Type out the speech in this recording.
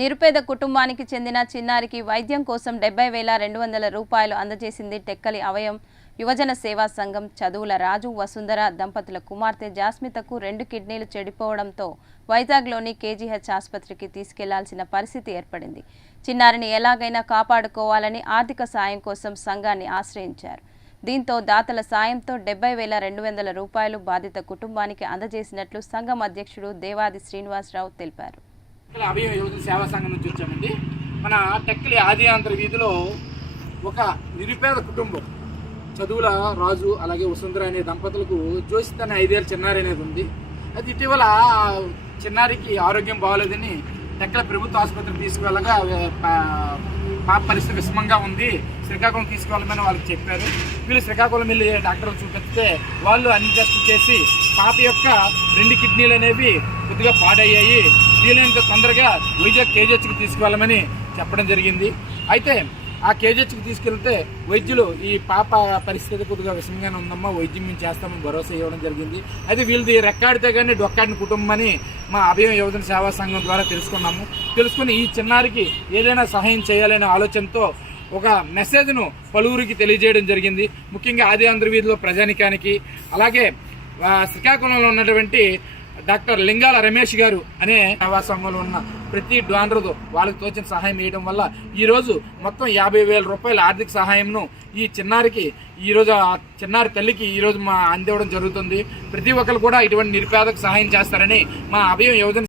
నిరుపేద కుటుంబానికి చెందిన చిన్నారికి వైద్యం కోసం 70,200 రూపాయలు అందజేసింది టెక్కలి అవయం యువజన సేవా సంఘం. చదువుల రాజు వసుంధర దంపతుల కుమార్తె జాస్మితకు 2 కిడ్నీలు చెడిపోవడంతో వైజాగ్లోని కేజీహెచ్ ఆసుపత్రికి తీసుకెళ్లాల్సిన పరిస్థితి ఏర్పడింది. చిన్నారిని ఎలాగైనా కాపాడుకోవాలని ఆర్థిక సాయం కోసం సంఘాన్ని ఆశ్రయించారు. దీంతో దాతల సాయంతో 70,200 రూపాయలు బాధిత కుటుంబానికి అందజేసినట్లు సంఘం అధ్యక్షుడు దేవాది శ్రీనివాసరావు తెలిపారు. అవయం యువజన సేవా సంఘం నుంచి వచ్చామండి. మన టెక్కలి ఆది ఆంధ్ర వీధిలో ఒక నిరుపేద కుటుంబం చదువుల రాజు అలాగే వసుంధర అనే దంపతులకు జోసిత్ అనే 5 ఏళ్ళ చిన్నారి అనేది ఉంది. అది ఇటీవల చిన్నారికి ఆరోగ్యం బాగోలేదని టెక్కల ప్రభుత్వ ఆసుపత్రికి తీసుకువెళ్ళగా పాప పరిస్థితి విషమంగా ఉంది, శ్రీకాకుళం తీసుకువెళ్ళమని వాళ్ళకి చెప్పారు. వీళ్ళు శ్రీకాకుళం వెళ్ళి డాక్టర్లు చూపిస్తే వాళ్ళు అన్ని టెస్టులు చేసి పాప యొక్క 2 కిడ్నీలు అనేవి కొద్దిగా పాడయ్యాయి, వీలైనంత తొందరగా వైజాగ్ కేజీహెచ్కి తీసుకువెళ్ళమని చెప్పడం జరిగింది. అయితే ఆ కేజీహెచ్కి తీసుకెళ్తే వైద్యులు ఈ పాప పరిస్థితి కొద్దిగా విషమంగానే ఉందమ్మా, వైద్యం మేము చేస్తామని భరోసా ఇవ్వడం జరిగింది. అయితే వీళ్ళది రెక్కాడితే కానీ డొక్కాడిన కుటుంబాన్ని మా అభయం యువజన సేవా సంఘం ద్వారా తెలుసుకుని ఈ చిన్నారికి ఏదైనా సహాయం చేయాలనే ఆలోచనతో ఒక మెసేజ్ను పలువురికి తెలియజేయడం జరిగింది. ముఖ్యంగా ఆది ఆంధ్ర వీధిలో ప్రజానికానికి, అలాగే శ్రీకాకుళంలో ఉన్నటువంటి డాక్టర్ లింగాల రమేష్ గారు అనే సంఘంలో ఉన్న ప్రతి డోనర్ వాళ్ళకి తోచిన సహాయం చేయడం వల్ల ఈరోజు మొత్తం 50,000 రూపాయల ఆర్థిక సహాయంను ఈ చిన్నారికి ఈరోజు ఆ చిన్నారి తల్లికి ఈరోజు మా అందివ్వడం జరుగుతుంది. ప్రతి ఒక్కరు కూడా ఇటువంటి నిరుపేదకు సహాయం చేస్తారని మా అభయం యువజన